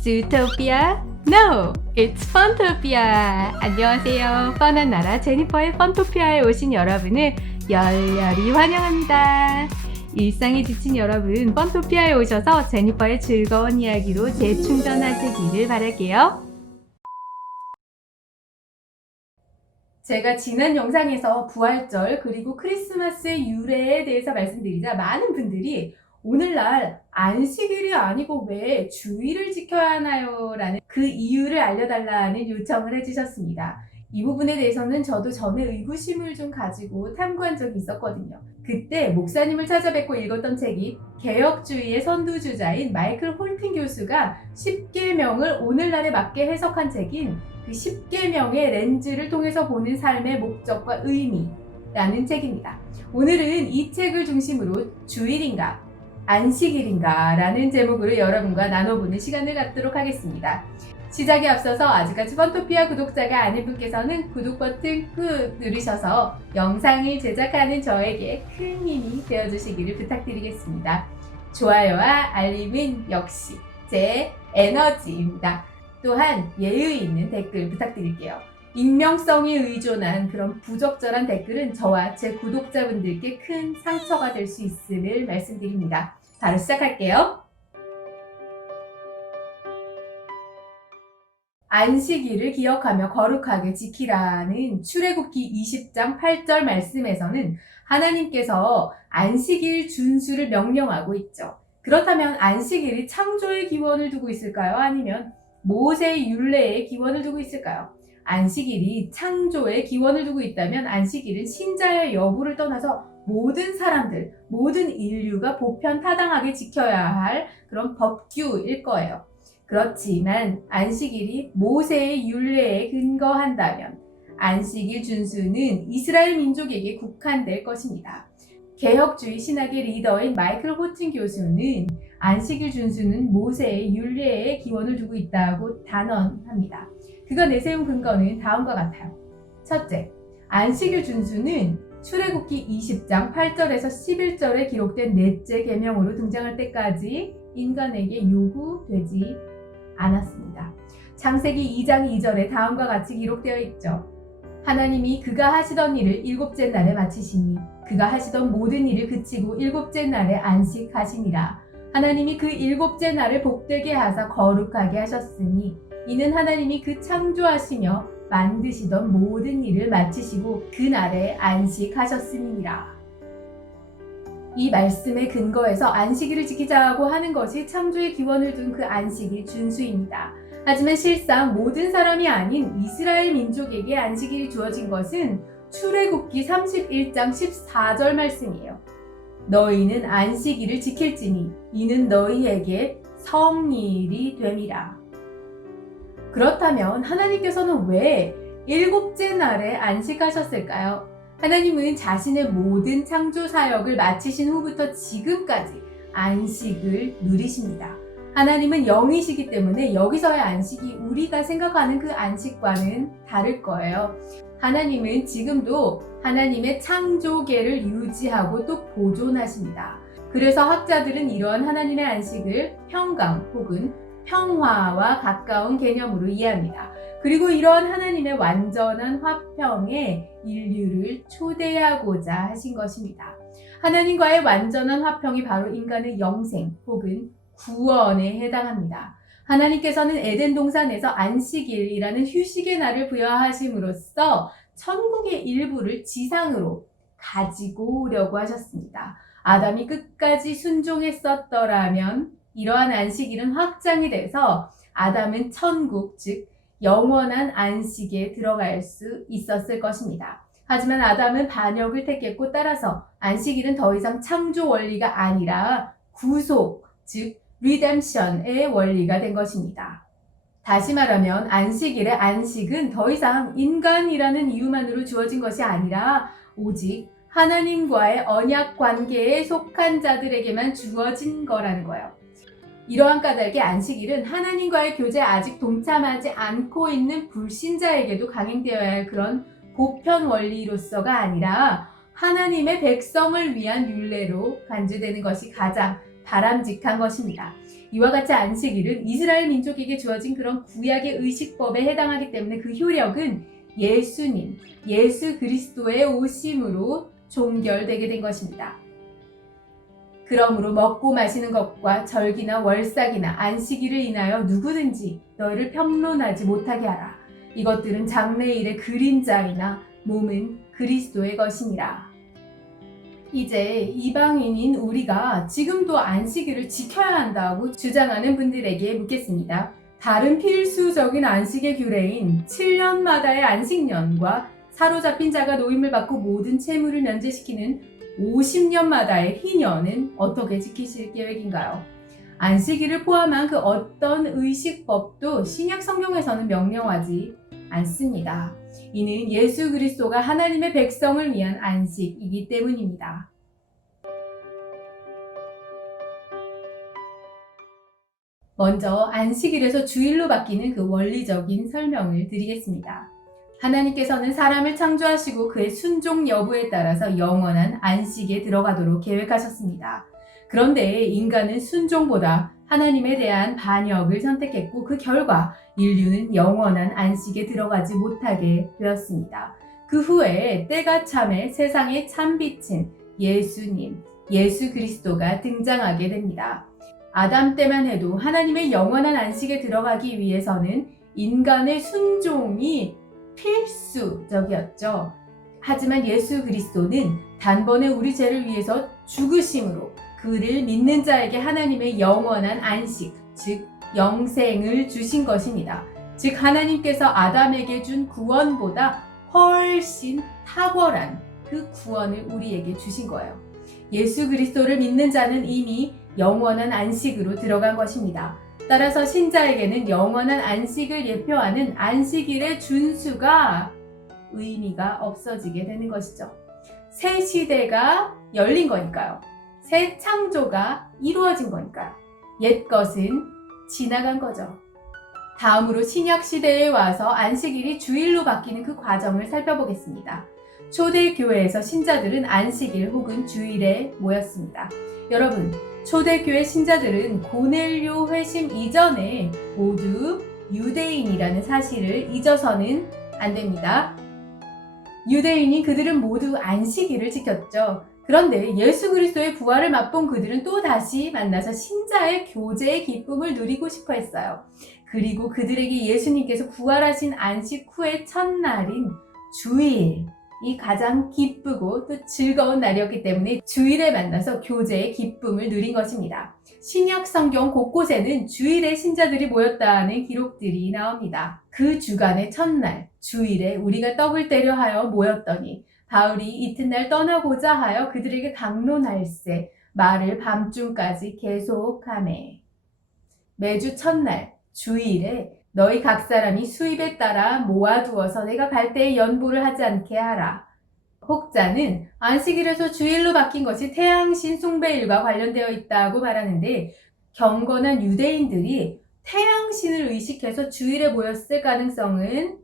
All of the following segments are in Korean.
Zootopia? No, it's Funtopia. 안녕하세요. 뻔한 나라 제니퍼의 펀토피아에 오신 여러분을 열렬히 환영합니다. 일상에 지친 여러분, 펀토피아에 오셔서 제니퍼의 즐거운 이야기로 재충전하시기를 바랄게요. 제가 지난 영상에서 부활절 그리고 크리스마스의 유래에 대해서 말씀드리자 많은 분들이 오늘날 안식일이 아니고 왜 주일을 지켜야 하나요? 라는 그 이유를 알려달라는 요청을 해주셨습니다. 이 부분에 대해서는 저도 전에 의구심을 좀 가지고 탐구한 적이 있었거든요. 그때 목사님을 찾아뵙고 읽었던 책이 개혁주의의 선두주자인 마이클 홀튼 교수가 10계명을 오늘날에 맞게 해석한 책인 그 10계명의 렌즈를 통해서 보는 삶의 목적과 의미라는 책입니다. 오늘은 이 책을 중심으로 주일인가 안식일인가 라는 제목으로 여러분과 나눠보는 시간을 갖도록 하겠습니다. 시작에 앞서서 아직까지 펀토피아 구독자가 아닌 분께서는 구독 버튼 꾹 누르셔서 영상을 제작하는 저에게 큰 힘이 되어주시기를 부탁드리겠습니다. 좋아요와 알림은 역시 제 에너지입니다. 또한 예의 있는 댓글 부탁드릴게요. 익명성에 의존한 그런 부적절한 댓글은 저와 제 구독자분들께 큰 상처가 될 수 있음을 말씀드립니다. 바로 시작할게요. 안식일을 기억하며 거룩하게 지키라는 출애굽기 20장 8절 말씀에서는 하나님께서 안식일 준수를 명령하고 있죠. 그렇다면 안식일이 창조의 기원을 두고 있을까요? 아니면 모세의 율례의 기원을 두고 있을까요? 안식일이 창조의 기원을 두고 있다면 안식일은 신자의 여부를 떠나서 모든 사람들, 모든 인류가 보편타당하게 지켜야 할 그런 법규일 거예요. 그렇지만 안식일이 모세의 율례에 근거한다면 안식일 준수는 이스라엘 민족에게 국한될 것입니다. 개혁주의 신학의 리더인 마이클 호튼 교수는 안식일 준수는 모세의 율례에 기원을 두고 있다고 단언합니다. 그가 내세운 근거는 다음과 같아요. 첫째, 안식일 준수는 출애굽기 20장 8절에서 11절에 기록된 넷째 계명으로 등장할 때까지 인간에게 요구되지 않았습니다. 창세기 2장 2절에 다음과 같이 기록되어 있죠. 하나님이 그가 하시던 일을 일곱째 날에 마치시니 그가 하시던 모든 일을 그치고 일곱째 날에 안식하시니라. 하나님이 그 일곱째 날을 복되게 하사 거룩하게 하셨으니 이는 하나님이 그 창조하시며 만드시던 모든 일을 마치시고 그 날에 안식하셨음이니라. 이 말씀의 근거에서 안식일을 지키자고 하는 것이 창조의 기원을 둔 그 안식일 준수입니다. 하지만 실상 모든 사람이 아닌 이스라엘 민족에게 안식일이 주어진 것은 출애굽기 31장 14절 말씀이에요. 너희는 안식일을 지킬지니 이는 너희에게 성일이 됨이라. 그렇다면 하나님께서는 왜 일곱째 날에 안식하셨을까요? 하나님은 자신의 모든 창조 사역을 마치신 후부터 지금까지 안식을 누리십니다. 하나님은 영이시기 때문에 여기서의 안식이 우리가 생각하는 그 안식과는 다를 거예요. 하나님은 지금도 하나님의 창조계를 유지하고 또 보존하십니다. 그래서 학자들은 이러한 하나님의 안식을 평강 혹은 평화와 가까운 개념으로 이해합니다. 그리고 이러한 하나님의 완전한 화평에 인류를 초대하고자 하신 것입니다. 하나님과의 완전한 화평이 바로 인간의 영생 혹은 구원에 해당합니다. 하나님께서는 에덴 동산에서 안식일이라는 휴식의 날을 부여하심으로써 천국의 일부를 지상으로 가지고 오려고 하셨습니다. 아담이 끝까지 순종했었더라면 이러한 안식일은 확장이 돼서 아담은 천국, 즉 영원한 안식에 들어갈 수 있었을 것입니다. 하지만 아담은 반역을 택했고 따라서 안식일은 더 이상 창조 원리가 아니라 구속, 즉 리뎀션의 원리가 된 것입니다. 다시 말하면 안식일의 안식은 더 이상 인간이라는 이유만으로 주어진 것이 아니라 오직 하나님과의 언약 관계에 속한 자들에게만 주어진 거라는 거예요. 이러한 까닭에 안식일은 하나님과의 교제에 아직 동참하지 않고 있는 불신자에게도 강행되어야 할 그런 보편 원리로서가 아니라 하나님의 백성을 위한 율례로 간주되는 것이 가장 바람직한 것입니다. 이와 같이 안식일은 이스라엘 민족에게 주어진 그런 구약의 의식법에 해당하기 때문에 그 효력은 예수님, 예수 그리스도의 오심으로 종결되게 된 것입니다. 그러므로 먹고 마시는 것과 절기나 월삭이나 안식일을 인하여 누구든지 너희를 평론하지 못하게 하라. 이것들은 장래일의 그림자이나 몸은 그리스도의 것이니라. 이제 이방인인 우리가 지금도 안식일을 지켜야 한다고 주장하는 분들에게 묻겠습니다. 다른 필수적인 안식의 규례인 7년마다의 안식년과 사로잡힌 자가 노임을 받고 모든 채무를 면제시키는 50년마다의 희년은 어떻게 지키실 계획인가요? 안식일을 포함한 그 어떤 의식법도 신약 성경에서는 명령하지 않습니다. 이는 예수 그리스도가 하나님의 백성을 위한 안식이기 때문입니다. 먼저 안식일에서 주일로 바뀌는 그 원리적인 설명을 드리겠습니다. 하나님께서는 사람을 창조하시고 그의 순종 여부에 따라서 영원한 안식에 들어가도록 계획하셨습니다. 그런데 인간은 순종보다 하나님에 대한 반역을 선택했고 그 결과 인류는 영원한 안식에 들어가지 못하게 되었습니다. 그 후에 때가 참에 세상의 참빛인 예수님, 예수 그리스도가 등장하게 됩니다. 아담 때만 해도 하나님의 영원한 안식에 들어가기 위해서는 인간의 순종이 필수적이었죠. 하지만 예수 그리스도는 단번에 우리 죄를 위해서 죽으심으로 그를 믿는 자에게 하나님의 영원한 안식, 즉 영생을 주신 것입니다. 즉 하나님께서 아담에게 준 구원보다 훨씬 탁월한 그 구원을 우리에게 주신 거예요. 예수 그리스도를 믿는 자는 이미 영원한 안식으로 들어간 것입니다. 따라서 신자에게는 영원한 안식을 예표하는 안식일의 준수가 의미가 없어지게 되는 것이죠. 새 시대가 열린 거니까요. 새 창조가 이루어진 거니까요. 옛 것은 지나간 거죠. 다음으로 신약 시대에 와서 안식일이 주일로 바뀌는 그 과정을 살펴보겠습니다. 초대교회에서 신자들은 안식일 혹은 주일에 모였습니다. 여러분, 초대교회 신자들은 고넬료 회심 이전에 모두 유대인이라는 사실을 잊어서는 안 됩니다. 유대인인 그들은 모두 안식일을 지켰죠. 그런데 예수 그리스도의 부활을 맛본 그들은 또 다시 만나서 신자의 교제의 기쁨을 누리고 싶어 했어요. 그리고 그들에게 예수님께서 부활하신 안식 후의 첫날인 주일이 가장 기쁘고 또 즐거운 날이었기 때문에 주일에 만나서 교제의 기쁨을 누린 것입니다. 신약 성경 곳곳에는 주일에 신자들이 모였다는 기록들이 나옵니다. 그 주간의 첫날 주일에 우리가 떡을 떼려 하여 모였더니 바울이 이튿날 떠나고자 하여 그들에게 강론할세 말을 밤중까지 계속하매. 매주 첫날 주일에 너희 각 사람이 수입에 따라 모아두어서 내가 갈 때에 연보를 하지 않게 하라. 혹자는 안식일에서 주일로 바뀐 것이 태양신 숭배일과 관련되어 있다고 말하는데 경건한 유대인들이 태양신을 의식해서 주일에 모였을 가능성은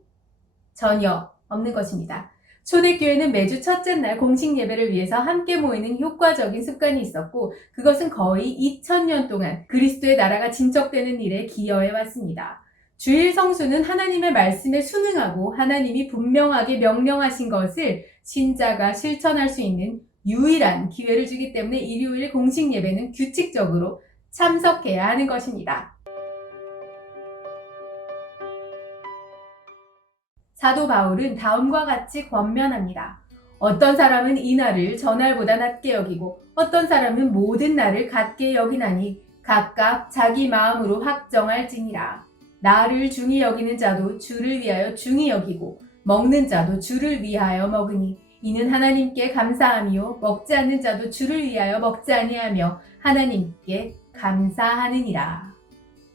전혀 없는 것입니다. 초대교회는 매주 첫째 날 공식 예배를 위해서 함께 모이는 효과적인 습관이 있었고 그것은 거의 2000년 동안 그리스도의 나라가 진척되는 일에 기여해 왔습니다. 주일 성수는 하나님의 말씀에 순응하고 하나님이 분명하게 명령하신 것을 신자가 실천할 수 있는 유일한 기회를 주기 때문에 일요일 공식 예배는 규칙적으로 참석해야 하는 것입니다. 사도 바울은 다음과 같이 권면합니다. 어떤 사람은 이날을 전날보다 낮게 여기고 어떤 사람은 모든 날을 같게 여기나니 각각 자기 마음으로 확정할지니라. 나를 중히 여기는 자도 주를 위하여 중히 여기고 먹는 자도 주를 위하여 먹으니 이는 하나님께 감사함이요 먹지 않는 자도 주를 위하여 먹지 아니하며 하나님께 감사하느니라.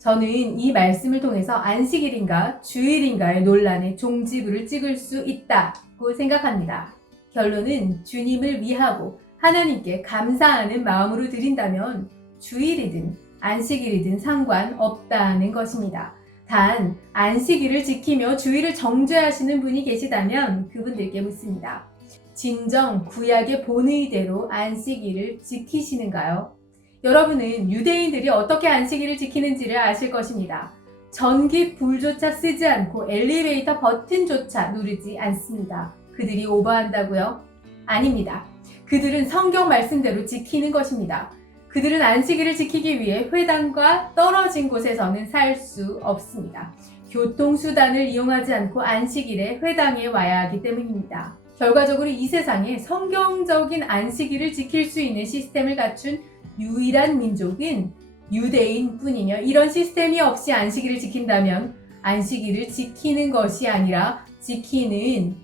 저는 이 말씀을 통해서 안식일인가 주일인가의 논란의 종지부를 찍을 수 있다고 생각합니다. 결론은 주님을 위하고 하나님께 감사하는 마음으로 드린다면 주일이든 안식일이든 상관없다는 것입니다. 단 안식일을 지키며 주일을 정죄하시는 분이 계시다면 그분들께 묻습니다. 진정 구약의 본의대로 안식일을 지키시는가요? 여러분은 유대인들이 어떻게 안식일을 지키는지를 아실 것입니다. 전기 불조차 쓰지 않고 엘리베이터 버튼조차 누르지 않습니다. 그들이 오버한다고요? 아닙니다. 그들은 성경 말씀대로 지키는 것입니다. 그들은 안식일을 지키기 위해 회당과 떨어진 곳에서는 살 수 없습니다. 교통수단을 이용하지 않고 안식일에 회당에 와야 하기 때문입니다. 결과적으로 이 세상에 성경적인 안식일을 지킬 수 있는 시스템을 갖춘 유일한 민족은 유대인 뿐이며, 이런 시스템이 없이 안식일을 지킨다면 안식일을 지키는 것이 아니라 지키는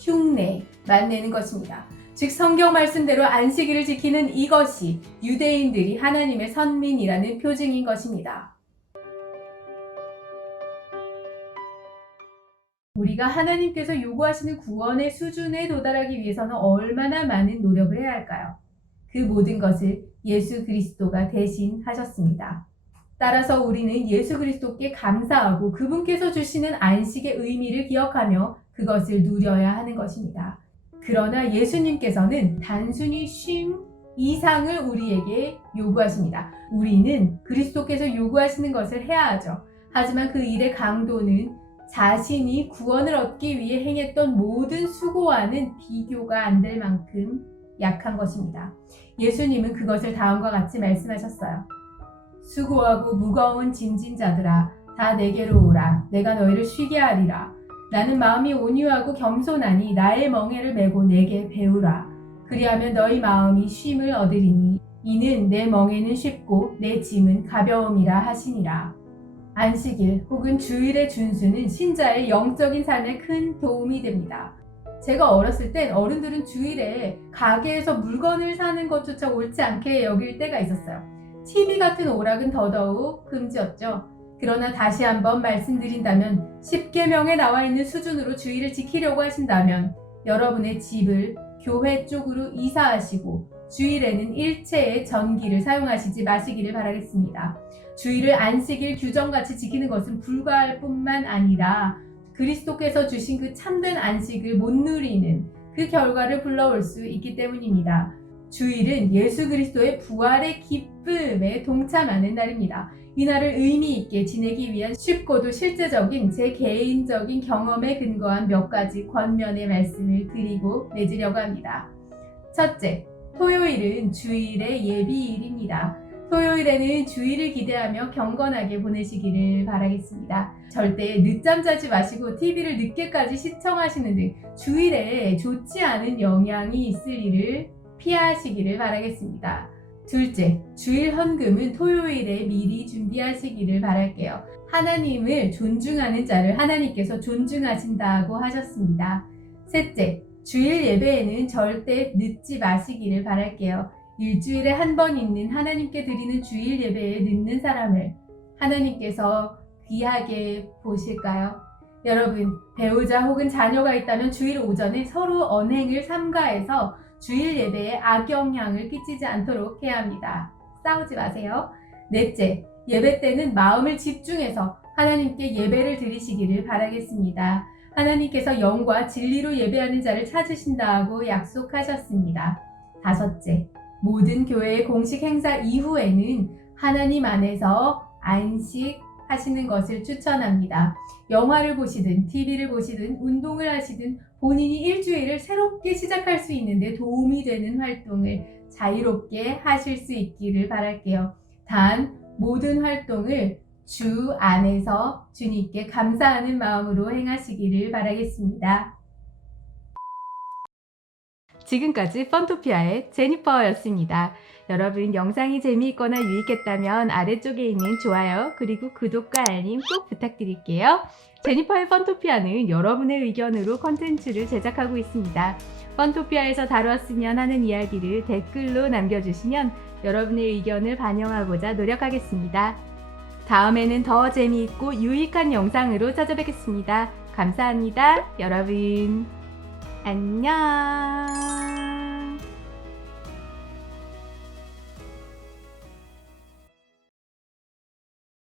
흉내만 내는 것입니다. 즉 성경 말씀대로 안식일을 지키는 이것이 유대인들이 하나님의 선민이라는 표징인 것입니다. 우리가 하나님께서 요구하시는 구원의 수준에 도달하기 위해서는 얼마나 많은 노력을 해야 할까요? 그 모든 것을 예수 그리스도가 대신하셨습니다. 따라서 우리는 예수 그리스도께 감사하고 그분께서 주시는 안식의 의미를 기억하며 그것을 누려야 하는 것입니다. 그러나 예수님께서는 단순히 쉼 이상을 우리에게 요구하십니다. 우리는 그리스도께서 요구하시는 것을 해야 하죠. 하지만 그 일의 강도는 자신이 구원을 얻기 위해 행했던 모든 수고와는 비교가 안 될 만큼 약한 것입니다. 예수님은 그것을 다음과 같이 말씀하셨어요. 수고하고 무거운 짐진 자들아, 다 내게로 오라. 내가 너희를 쉬게 하리라. 나는 마음이 온유하고 겸손하니 나의 멍에를 메고 내게 배우라. 그리하면 너희 마음이 쉼을 얻으리니 이는 내 멍에는 쉽고 내 짐은 가벼움이라 하시니라. 안식일 혹은 주일의 준수는 신자의 영적인 삶에 큰 도움이 됩니다. 제가 어렸을 땐 어른들은 주일에 가게에서 물건을 사는 것조차 옳지 않게 여길 때가 있었어요. TV 같은 오락은 더더욱 금지였죠. 그러나 다시 한번 말씀드린다면 10계명에 나와 있는 수준으로 주일을 지키려고 하신다면 여러분의 집을 교회 쪽으로 이사하시고 주일에는 일체의 전기를 사용하시지 마시기를 바라겠습니다. 주일을 안식일 규정같이 지키는 것은 불가할 뿐만 아니라 그리스도께서 주신 그 참된 안식을 못 누리는 그 결과를 불러올 수 있기 때문입니다. 주일은 예수 그리스도의 부활의 기쁨에 동참하는 날입니다. 이 날을 의미 있게 지내기 위한 쉽고도 실제적인 제 개인적인 경험에 근거한 몇 가지 권면의 말씀을 드리고 맺으려고 합니다. 첫째, 토요일은 주일의 예비일입니다. 토요일에는 주일을 기대하며 경건하게 보내시기를 바라겠습니다. 절대 늦잠 자지 마시고 TV를 늦게까지 시청하시는 등 주일에 좋지 않은 영향이 있을 일을 피하시기를 바라겠습니다. 둘째, 주일 헌금은 토요일에 미리 준비하시기를 바랄게요. 하나님을 존중하는 자를 하나님께서 존중하신다고 하셨습니다. 셋째, 주일 예배에는 절대 늦지 마시기를 바랄게요. 일주일에 한 번 있는 하나님께 드리는 주일 예배에 늦는 사람을 하나님께서 귀하게 보실까요? 여러분, 배우자 혹은 자녀가 있다면 주일 오전에 서로 언행을 삼가해서 주일 예배에 악영향을 끼치지 않도록 해야 합니다. 싸우지 마세요. 넷째, 예배 때는 마음을 집중해서 하나님께 예배를 드리시기를 바라겠습니다. 하나님께서 영과 진리로 예배하는 자를 찾으신다고 약속하셨습니다. 다섯째, 모든 교회의 공식 행사 이후에는 하나님 안에서 안식하시는 것을 추천합니다. 영화를 보시든 TV를 보시든 운동을 하시든 본인이 일주일을 새롭게 시작할 수 있는데 도움이 되는 활동을 자유롭게 하실 수 있기를 바랄게요. 단 모든 활동을 주 안에서 주님께 감사하는 마음으로 행하시기를 바라겠습니다. 지금까지 펀토피아의 제니퍼였습니다. 여러분, 영상이 재미있거나 유익했다면 아래쪽에 있는 좋아요 그리고 구독과 알림 꼭 부탁드릴게요. 제니퍼의 펀토피아는 여러분의 의견으로 컨텐츠를 제작하고 있습니다. 펀토피아에서 다루었으면 하는 이야기를 댓글로 남겨주시면 여러분의 의견을 반영하고자 노력하겠습니다. 다음에는 더 재미있고 유익한 영상으로 찾아뵙겠습니다. 감사합니다. 여러분, 안녕.